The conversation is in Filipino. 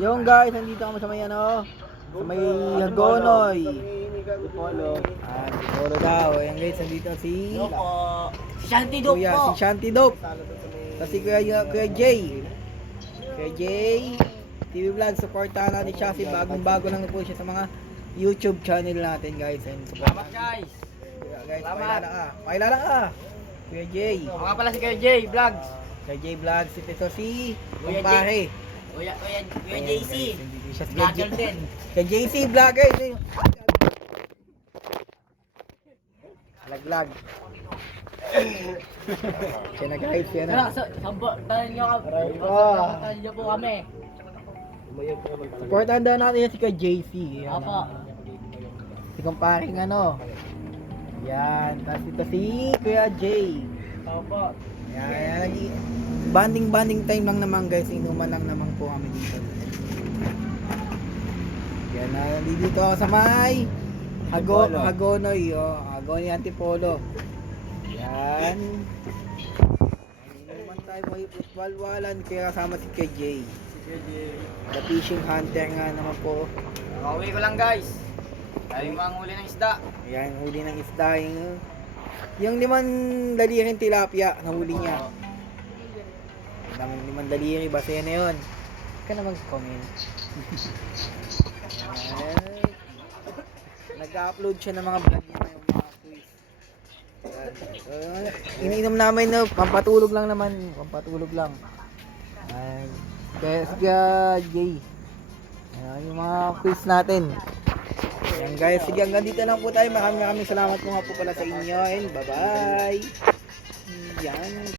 Yung guys, nandito kami sa may ano, sa may Hagonoy. Si Polo daw. Ayan guys, nandito si Shanty Dope Kuya, po. si Shanty Dope. Kasi Kuya Jay. Kuya Jay, TV Vlog, supportahan natin siya kasi bagong-bago lang po siya sa mga YouTube channel natin guys. And Salamat guys. guys, Salamat. pakilala ka. Kuya Jay. Ako nga pala si Kuya Jay Vlogs. Kuya Jay Vlogs, ito si Kuya Kumpare. Kuya JC. Siya si Vlogger din. Kuya JC Vlogger. Laglag. Siya na guys, siya Tara, na. tayo nyo tayo nyo po kami. Supportahan daw natin yan si Kuya JC. Opo. Si kumparing ano. Yan. Tapos ito si Kuya Jay. Opo. Yan. Banding time lang naman guys. Inuman lang naman po kami dito. Yan na. Dito ako sa may Hagonoy. Hagonoy Antipolo. Yan. Inuman tayo. May walwalan. Kaya kasama si Kuya Jay. The fishing hunter nga naman po. Kauwi ko lang guys. Tayo mga huli ng isda. Ayan, huli ng isda. Yung limang daliring tilapia, nahuli niya. Limang daliri, basta yan na yun. Huwag ka na mag-comment. Ayan. Nag-upload siya ng mga vlog niya yung mga quiz. Iniinom namin na pampatulog lang naman. Pampatulog lang. Ayan. Kaya Jay. Ayan, yung mga quiz natin. Ayan guys, sige hanggang dito lang po tayo. Maraming salamat po nga po pala sa inyo and bye bye. Yan.